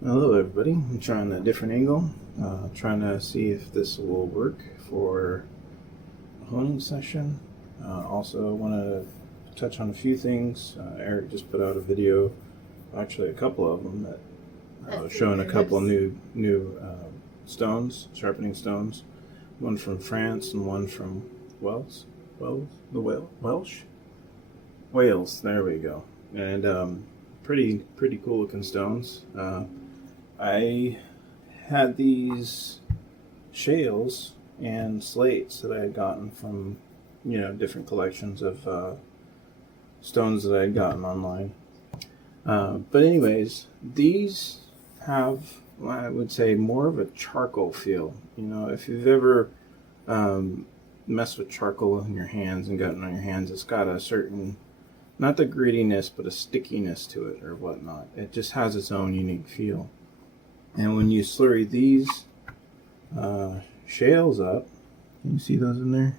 Hello everybody, I'm trying a different angle, trying to see if this will work for a honing session. Also want to touch on a few things. Eric just put out a video, actually a couple of them, that was showing a couple new stones, sharpening stones. One from France and one from Wales. There we go. And pretty cool looking stones. I had these shales and slates that I had gotten from, different collections of stones that I had gotten online. But anyways, these have, I would say, more of a charcoal feel. If you've ever messed with charcoal in your hands and gotten on your hands, it's got a certain, not the grittiness, but a stickiness to it or whatnot. It just has its own unique feel. And when you slurry these shales up, can you see those in there?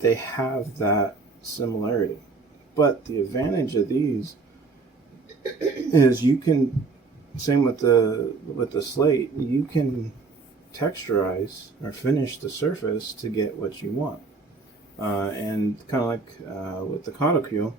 They have that similarity. But the advantage of these is you can, same with the slate, you can texturize or finish the surface to get what you want. And kind of like with the codicule,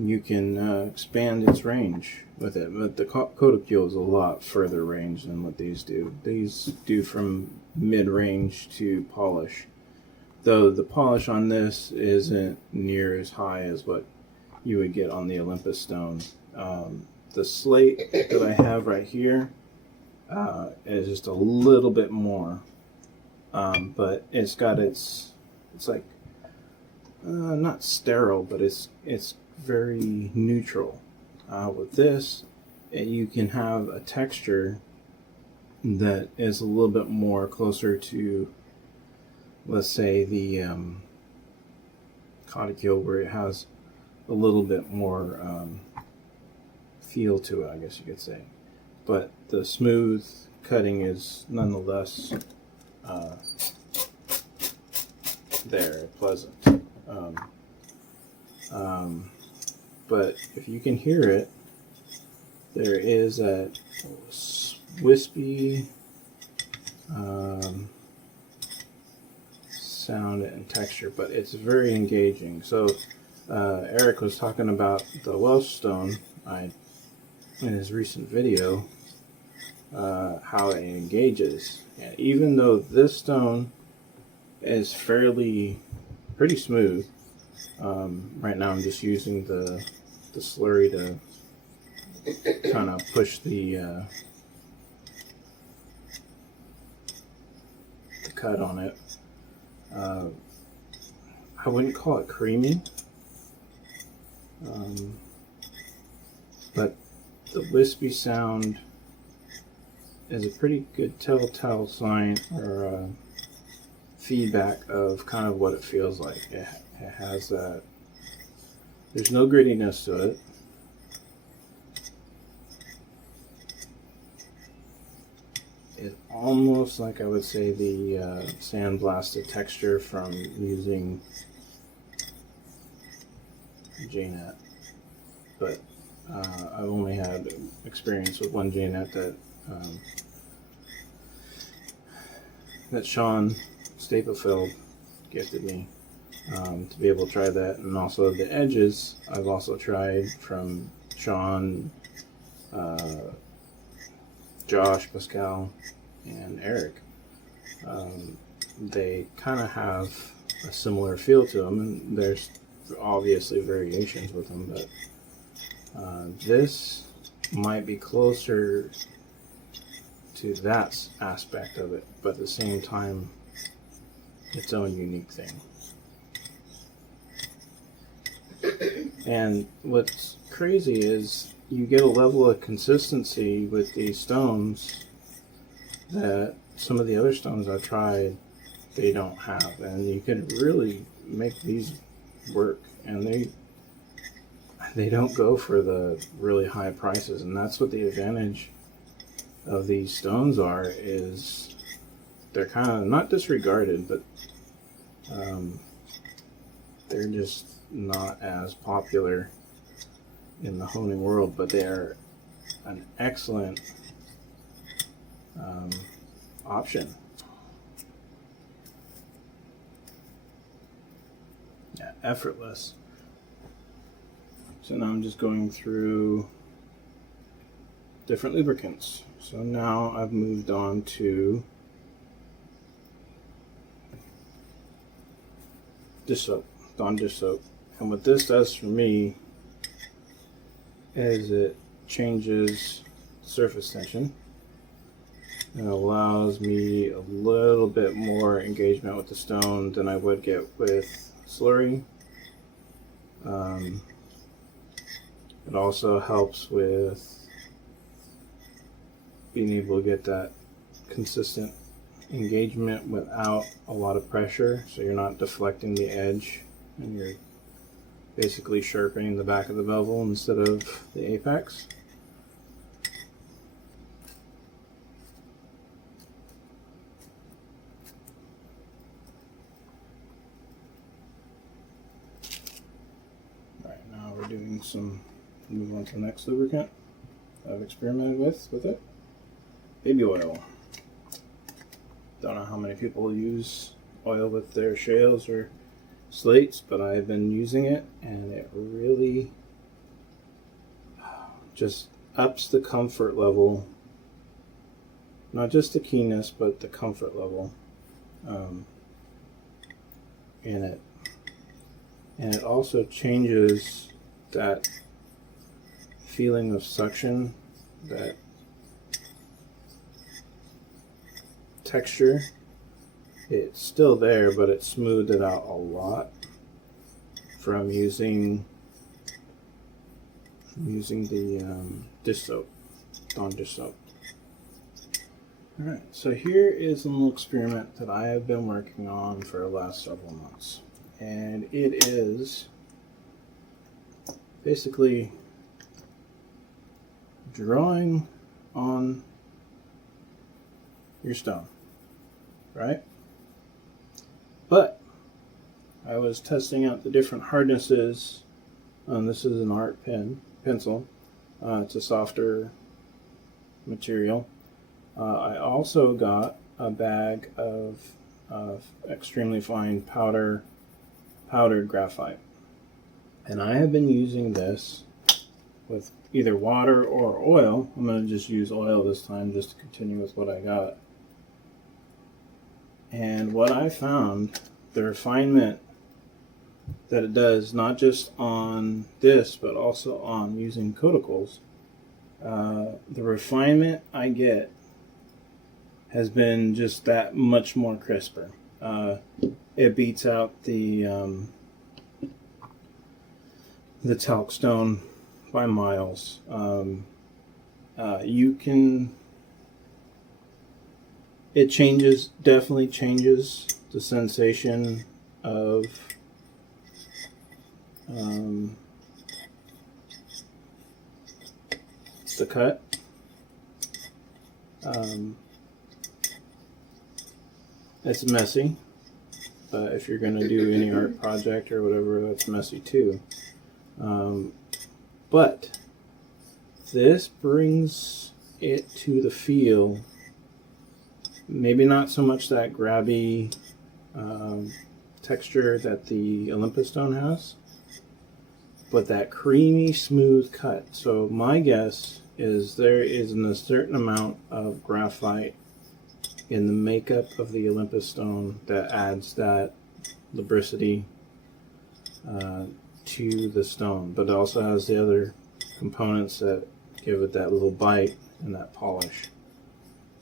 you can expand its range with it, but the codicule is a lot further range than what these do. These do from mid-range to polish, though the polish on this isn't near as high as what you would get on the Olympus stone. The slate that I have right here is just a little bit more, but it's got it's like not sterile, but it's very neutral. With this, you can have a texture that is a little bit more closer to, let's say, the codicule, where it has a little bit more feel to it, I guess you could say. But the smooth cutting is nonetheless pleasant. But if you can hear it, there is a wispy sound and texture, but it's very engaging. So Eric was talking about the Welsh stone in his recent video, how it engages. And even though this stone is pretty smooth, right now I'm just using the slurry to kind of push the cut on it. I wouldn't call it creamy, but the wispy sound is a pretty good telltale sign or feedback of kind of what it feels like. It has that. There's no grittiness to it. It's almost like, I would say, the sandblasted texture from using J-Net, but I've only had experience with one J-Net that Sean Staplefield gifted me, to be able to try that. And also the edges I've also tried from Sean, Josh, Pascal, and Eric. They kind of have a similar feel to them, and there's obviously variations with them, but this might be closer to that aspect of it, but at the same time its own unique thing. And what's crazy is you get a level of consistency with these stones that some of the other stones I've tried, they don't have, and you can really make these work, and they don't go for the really high prices. And that's what the advantage of these stones are, is they're kind of not disregarded, but they're just not as popular in the honing world, but they are an excellent option. Yeah, effortless. So now I'm just going through different lubricants. So now I've moved on to dish soap, Dawn dish soap. And what this does for me is it changes surface tension and allows me a little bit more engagement with the stone than I would get with slurry. It also helps with being able to get that consistent engagement without a lot of pressure, so you're not deflecting the edge and you're basically sharpening the back of the bevel instead of the apex. Alright, now we're doing some, move on to the next lubricant I've experimented with it. Baby oil. Don't know how many people use oil with their shales or slates, but I've been using it and it really just ups the comfort level, not just the keenness but the comfort level in it. And it also changes that feeling of suction, that texture. It's still there, but it smoothed it out a lot from using the dish soap, Dawn dish soap. Alright, so here is a little experiment that I have been working on for the last several months. And it is basically drawing on your stone, right? But I was testing out the different hardnesses. This is an art pencil. It's a softer material. I also got a bag of extremely fine powdered graphite. And I have been using this with either water or oil. I'm going to just use oil this time just to continue with what I got. And what I found, the refinement that it does, not just on this, but also on using coticals, the refinement I get has been just that much more crisper. It beats out the talc stone by miles. It definitely changes the sensation of the cut. It's messy, but if you're going to do any art project or whatever, that's messy too. But this brings it to the feel, maybe not so much that grabby texture that the Olympus stone has, but that creamy, smooth cut. So my guess is there is a certain amount of graphite in the makeup of the Olympus stone that adds that lubricity to the stone, but it also has the other components that give it that little bite and that polish.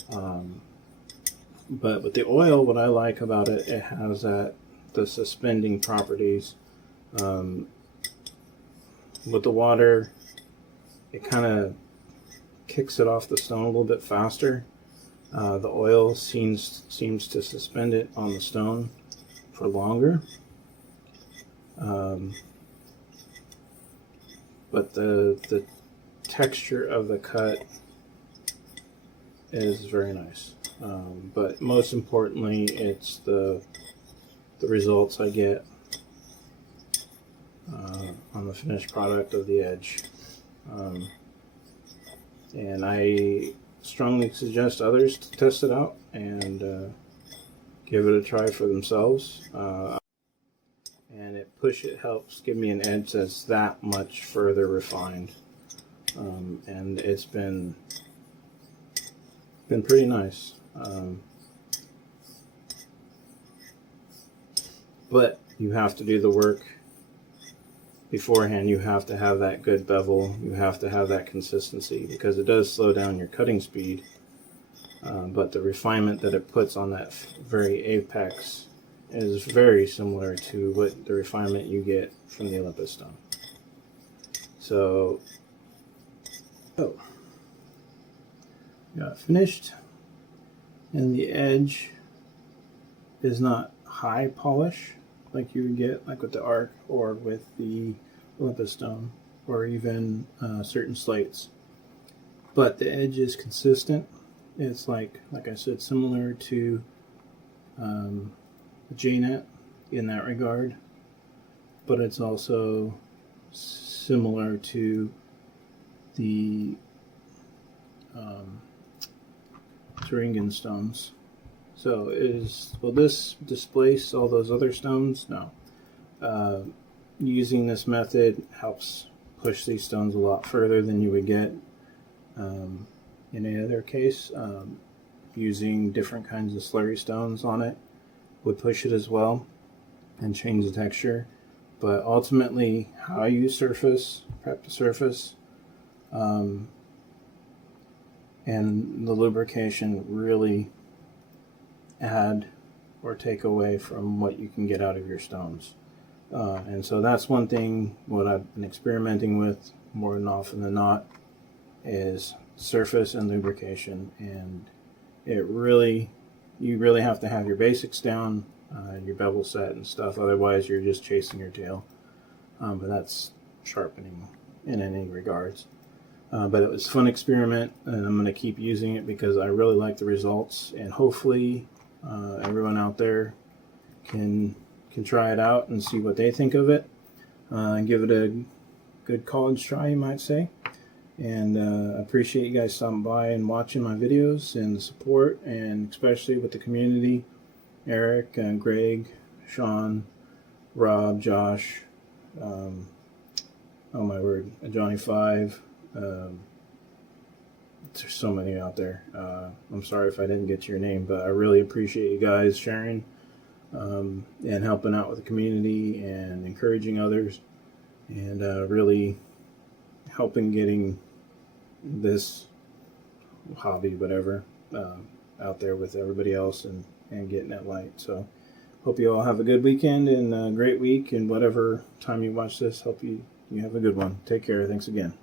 But with the oil, what I like about it, it has the suspending properties. With the water, it kind of kicks it off the stone a little bit faster. The oil seems to suspend it on the stone for longer. But the texture of the cut is very nice. But most importantly, it's the results I get on the finished product of the edge. And I strongly suggest others to test it out and give it a try for themselves. And it helps give me an edge that's that much further refined. And it's been pretty nice. But you have to do the work beforehand. You have to have that good bevel. You have to have that consistency, because it does slow down your cutting speed. But the refinement that it puts on that very apex is very similar to what the refinement you get from the Olympus stone. So, got finished, and the edge is not high polish like you would get like with the arc or with the Olympus stone or even certain slates, but the edge is consistent. It's like I said, similar to the JNet in that regard, but it's also similar to the Turingan stones. So will this displace all those other stones? No. Using this method helps push these stones a lot further than you would get in any other case. Using different kinds of slurry stones on it would push it as well and change the texture. But ultimately, how you prep the surface, and the lubrication really add or take away from what you can get out of your stones. And so that's one thing what I've been experimenting with more than often than not is surface and lubrication. And you really have to have your basics down, your bevel set and stuff, otherwise you're just chasing your tail. But that's sharpening in any regards. But it was a fun experiment, and I'm going to keep using it because I really like the results, and hopefully everyone out there can try it out and see what they think of it, and give it a good college try, you might say. And I appreciate you guys stopping by and watching my videos and the support, and especially with the community, Eric, Greg, Sean, Rob, Josh, oh my word, Johnny 5. There's so many out there. I'm sorry if I didn't get your name, but I really appreciate you guys sharing and helping out with the community and encouraging others, and really helping getting this hobby, whatever, out there with everybody else and getting it light. So hope you all have a good weekend and a great week, and whatever time you watch this, hope you have a good one. Take care. Thanks again.